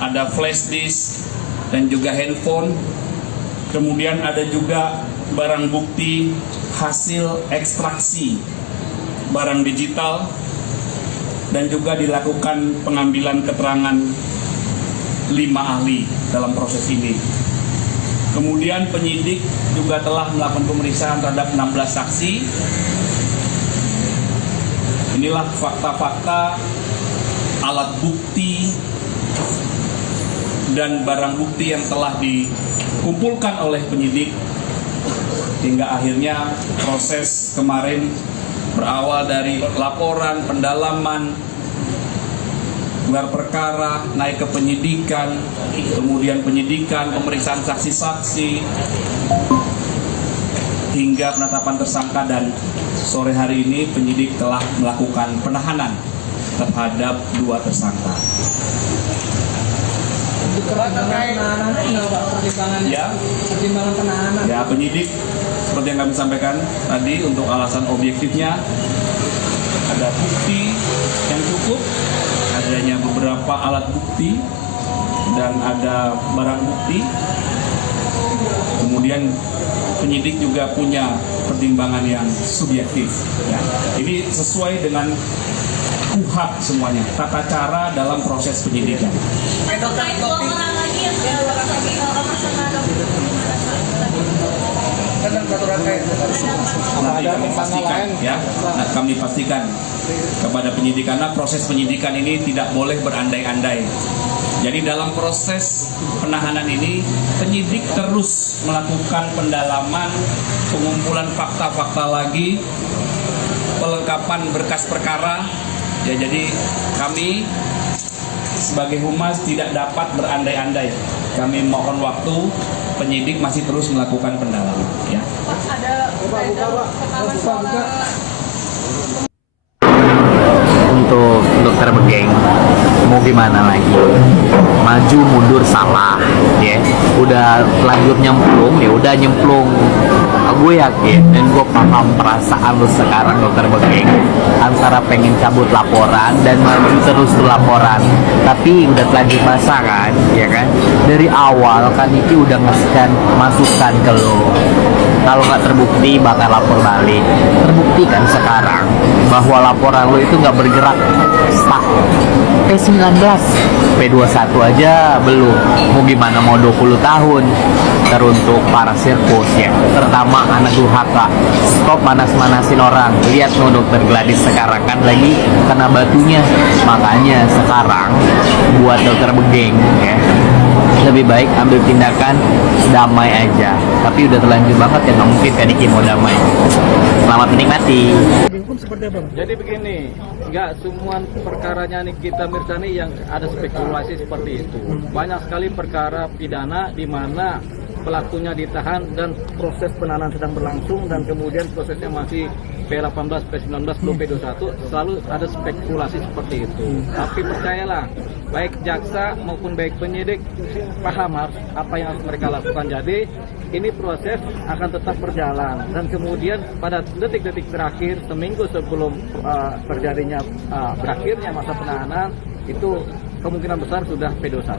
ada flash disk dan juga handphone. Kemudian ada juga barang bukti hasil ekstraksi barang digital, dan juga dilakukan pengambilan keterangan 5 ahli dalam proses ini. Kemudian penyidik juga telah melakukan pemeriksaan terhadap 16 saksi. Inilah fakta-fakta, alat bukti, dan barang bukti yang telah dikumpulkan oleh penyidik hingga akhirnya proses kemarin berawal dari laporan, pendalaman, gelar perkara, naik ke penyidikan, kemudian penyidikan, pemeriksaan saksi-saksi, hingga penetapan tersangka, dan sore hari ini penyidik telah melakukan penahanan terhadap 2 tersangka. Ya, penyidik seperti yang kami sampaikan tadi, untuk alasan objektifnya ada bukti yang cukup, adanya beberapa alat bukti dan ada barang bukti. Kemudian penyidik juga punya pertimbangan yang subjektif. Ya. Ini sesuai dengan KUHP semuanya, tata cara dalam proses penyidikan. Kami pastikan kepada penyidik, karena proses penyidikan ini tidak boleh berandai-andai. Jadi dalam proses penahanan ini penyidik terus melakukan pendalaman, pengumpulan fakta-fakta lagi, pelengkapan berkas perkara. Ya, jadi kami sebagai humas tidak dapat berandai-andai. Kami mohon waktu, penyidik masih terus melakukan pendalaman. Ya. Untuk dokter Begeng, mau gimana lagi? Maju mundur salah, ya. Udah lanjut nyemplung, ya udah nyemplung. Gue yakin dan gue paham perasaan lu sekarang, dokter Begeng, antara pengen cabut laporan dan maju terus tuh laporan, tapi udah telanjur basah kan, ya kan? Dari awal kan Niki udah ngasihkan masukan ke lo, kalau nggak terbukti bakal lapor balik. Terbukti kan sekarang bahwa laporan lo itu nggak bergerak, stuck. P19, P21 aja belum, mau gimana mau 20 tahun. Teruntuk para sirkus, ya, terutama anak durhaka, stop manas-manasin orang. Lihat no dokter Gladys sekarang kan lagi kena batunya. Makanya sekarang buat dokter Begeng, ya, lebih baik ambil tindakan damai aja. Tapi udah terlanjur banget ya, nggak mungkin kan Niki mau damai. Selamat menikmati. Jadi begini, nggak semua perkaranya Nikita Mirzani yang ada spekulasi seperti itu. Banyak sekali perkara pidana di mana pelakunya ditahan dan proses penahanan sedang berlangsung, dan kemudian prosesnya masih P18, P19, belum P21, selalu ada spekulasi seperti itu. Tapi percayalah, baik jaksa maupun baik penyidik paham harus apa yang harus mereka lakukan. Jadi ini proses akan tetap berjalan, dan kemudian pada detik-detik terakhir, seminggu sebelum berakhirnya masa penahanan, itu kemungkinan besar sudah P21.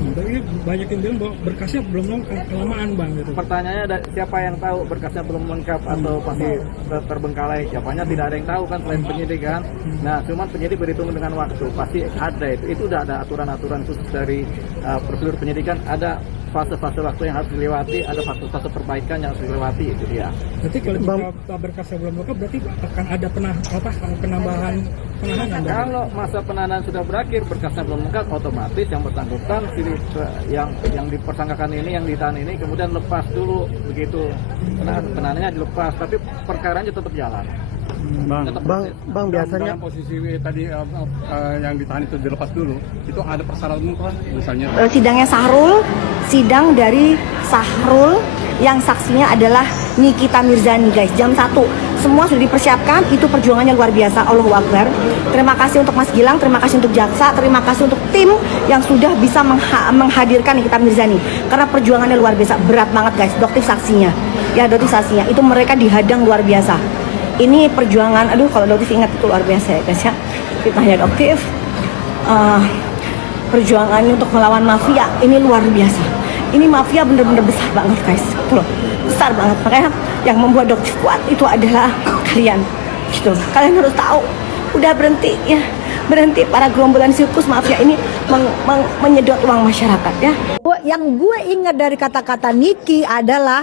Tapi banyak yang bilang bahwa berkasnya belum lengkap, kelamaan bang gitu. Pertanyaannya siapa yang tahu berkasnya belum lengkap atau masih terbengkalai? Siapanya tidak ada yang tahu kan selain penyidik kan. Nah, cuman penyidik berhitung dengan waktu, pasti ada itu udah ada aturan-aturan khusus dari prosedur penyidikan, ada fase-fase waktu yang harus dilewati, ada fase-fase perbaikan yang harus dilewati, itu dia. Berarti kalau berkasnya belum lengkap, berarti akan ada penambahan penahanan? Kalau masa penahanan sudah berakhir, berkasnya belum lengkap, otomatis yang bersangkutan, yang dipersangkakan ini, yang ditahan ini, kemudian lepas dulu, begitu penahanannya dilepas, tapi perkaranya tetap jalan. Bang, biasanya posisi tadi yang ditahan itu dilepas dulu, itu ada persyaratan kan, misalnya sidangnya Sahrul, sidang dari Sahrul yang saksinya adalah Nikita Mirzani, guys, jam 1. Semua sudah dipersiapkan, itu perjuangannya luar biasa. Allahu Akbar. Terima kasih untuk Mas Gilang, terima kasih untuk jaksa, terima kasih untuk tim yang sudah bisa menghadirkan Nikita Mirzani, karena perjuangannya luar biasa, berat banget guys. Dokter saksinya, ya dokter saksinya, itu mereka dihadang luar biasa. Ini perjuangan, aduh kalau dokter ingat itu luar biasa ya guys ya. Fitnahnya dokter. perjuangannya untuk melawan mafia ini luar biasa. Ini mafia bener-bener besar banget guys, betul, besar banget. Makanya yang membuat Dokter kuat itu adalah kalian, gitu. Kalian harus tahu, udah berhenti ya, berhenti para gerombolan sirkus mafia ini menyedot uang masyarakat ya. Yang gue ingat dari kata-kata Niki adalah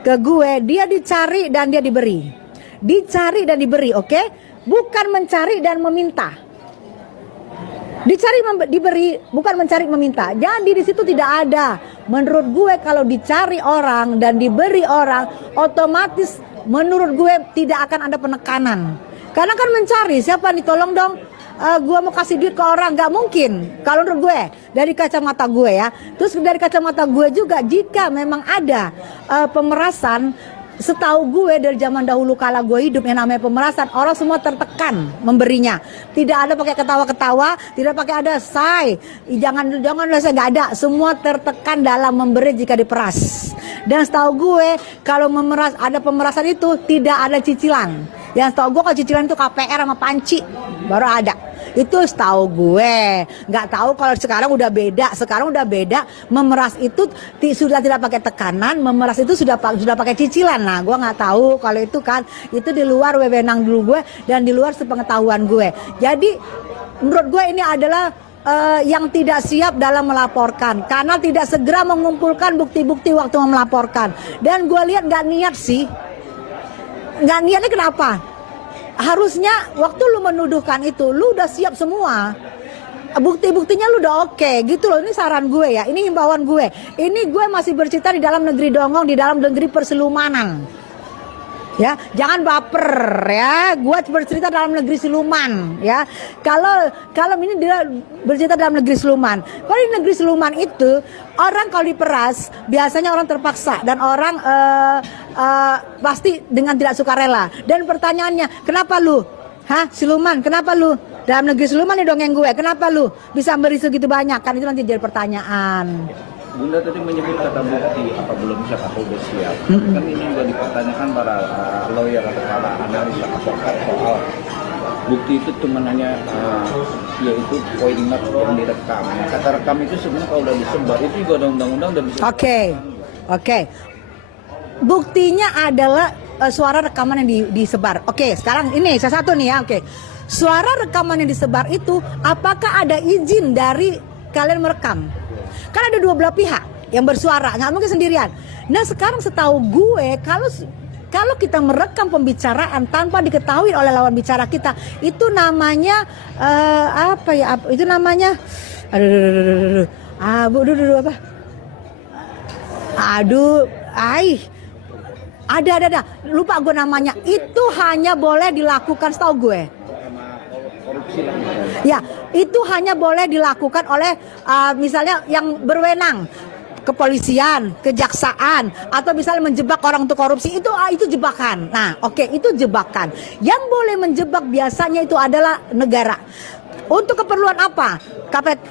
ke gue, dia dicari dan dia diberi. Dicari dan diberi, oke? Bukan mencari dan meminta. Dicari diberi, bukan mencari meminta. Jadi di situ tidak ada. Menurut gue kalau dicari orang dan diberi orang, otomatis menurut gue tidak akan ada penekanan. Karena kan mencari, siapa nih tolong dong, gue mau kasih duit ke orang, nggak mungkin. Kalau menurut gue, dari kacamata gue ya. Terus dari kacamata gue juga, jika memang ada pemerasan, setahu gue dari zaman dahulu kala gue hidup yang namanya pemerasan, orang semua tertekan memberinya. Tidak ada pakai ketawa-ketawa, tidak pakai ada say, jangan saya, nggak ada. Semua tertekan dalam memberi jika diperas. Dan setahu gue kalau ada pemerasan itu tidak ada cicilan. Yang setahu gue kalau cicilan itu KPR sama panci baru ada. Itu setahu gue. Nggak tahu kalau sekarang udah beda. Sekarang udah beda. Memeras itu sudah tidak pakai tekanan. Memeras itu sudah pakai cicilan. Nah, gue nggak tahu kalau itu kan. Itu di luar wewenang dulu gue dan di luar sepengetahuan gue. Jadi menurut gue ini adalah yang tidak siap dalam melaporkan karena tidak segera mengumpulkan bukti-bukti waktu melaporkan. Dan gue lihat nggak niat sih. Nggak niatnya kenapa? Harusnya waktu lu menuduhkan itu, lu udah siap semua. Bukti-buktinya lu udah oke, gitu loh. Ini saran gue ya, ini himbauan gue. Ini gue masih bercerita di dalam negeri dongong, di dalam negeri perselumanan. Ya, jangan baper ya. Gue bercerita dalam negeri siluman ya. Kalau ini dia bercerita dalam negeri siluman. Kalau di negeri siluman itu orang kalau diperas biasanya orang terpaksa dan orang pasti dengan tidak sukarela. Dan pertanyaannya, kenapa lu? Siluman, kenapa lu? Dalam negeri siluman nih dongeng gue. Kenapa lu bisa beri segitu banyak? Kan itu nanti jadi pertanyaan. Bunda tadi menyebut kata bukti, apa belum siap, apa udah siap. Kan ini juga dipertanyakan para lawyer atau para analis advokat soal bukti itu cuma hanya yaitu poin yang direkam. Kata rekam itu sebenarnya kalau udah disebar itu juga ada undang-undang udah bisa. Oke. Buktinya adalah suara rekaman yang disebar. Oke, sekarang ini salah satu nih ya. Oke. Suara rekaman yang disebar itu apakah ada izin dari kalian merekam? Kan ada dua belah pihak yang bersuara, nggak mungkin sendirian. Nah sekarang setahu gue kalau kita merekam pembicaraan tanpa diketahui oleh lawan bicara kita, itu namanya apa ya? Itu namanya ada lupa gue namanya. Itu hanya boleh dilakukan setahu gue. Ya, itu hanya boleh dilakukan oleh misalnya yang berwenang, kepolisian, kejaksaan, atau misalnya menjebak orang untuk korupsi, itu jebakan. Nah, oke, itu jebakan. Yang boleh menjebak biasanya itu adalah negara. Untuk keperluan apa?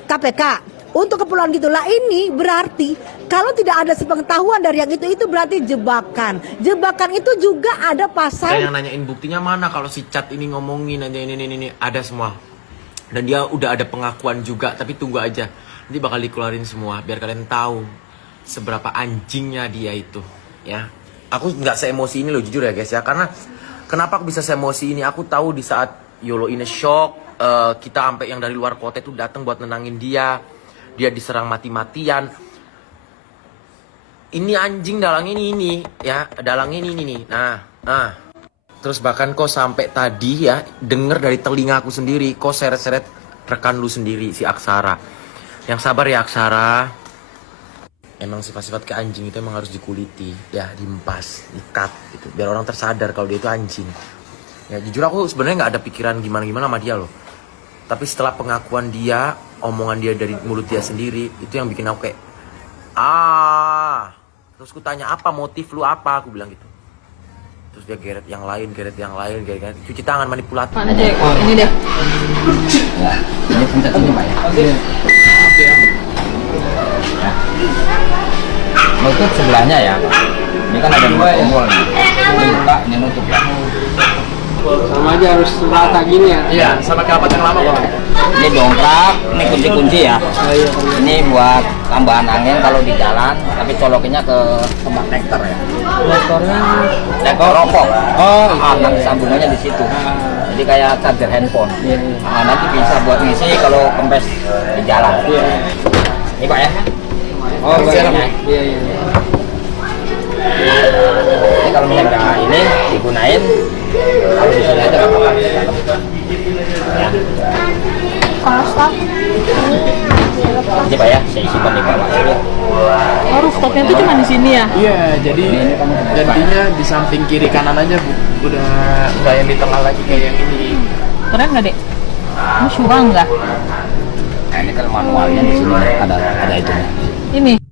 KPK. Untuk keperluan gitulah. Ini berarti kalau tidak ada sepengetahuan dari yang itu berarti jebakan. Jebakan itu juga ada pasal. Saya yang nanyain buktinya mana kalau si Cat ini ngomongin aja ini ada semua. Dan dia udah ada pengakuan juga, tapi tunggu aja. Nanti bakal dikeluarin semua biar kalian tahu seberapa anjingnya dia itu, ya. Aku nggak seemosi ini loh jujur ya guys ya, karena kenapa aku bisa seemosi ini? Aku tahu di saat Yolo ini shock, kita sampai yang dari luar kota itu datang buat nenangin dia. Dia diserang mati-matian. Ini anjing dalang ini ya, dalang ini nih. Nah. Terus bahkan kok sampai tadi ya denger dari telinga aku sendiri, kok seret-seret rekan lu sendiri si Aksara. Yang sabar ya Aksara. Emang sifat-sifat ke anjing itu emang harus dikuliti, ya diempas, dikat gitu, biar orang tersadar kalau dia itu anjing. Ya jujur aku sebenarnya nggak ada pikiran gimana sama dia loh. Tapi setelah pengakuan dia, omongan dia dari mulut dia sendiri, itu yang bikin aku kayak terus ku tanya apa motif lu apa, aku bilang gitu. Terus dia geret yang lain, cuci tangan, manipulatif. Mana deh? Ini deh. Ya, ini pencet ini Pak ya. Oke ya. Ya. Nutup sebelahnya ya Pak. Ini kan ada tombol nih. Ini buka, ini nutup ya. Sama aja harus rata gini ya. Iya, sama kayak yang lama kok. Ini dongkrak, ini kunci-kunci ya. Ini buat tambahan angin kalau di jalan, tapi colokinnya ke tempat nektar ya. Nektar rokok. Nanti sambungannya di situ. Jadi kayak charger handphone. Nanti bisa buat ngisi kalau kempes di jalan. Ini Pak ya. Bagiannya. Ini kalau misalnya ini digunain, kalau di sini aja nggak apa-apa. Ya. Ini Pak ya, saya simpan di bawah. Oh, rooftopnya itu cuma di sini ya? Iya, jadi gantinya di samping kiri kanan aja, Bu. Udah nggak yang di tengah lagi kayak yang ini. Keren nggak, Dek? Ini syurang nggak? Nah, ini kalau manualnya di sini ada itu. Ini?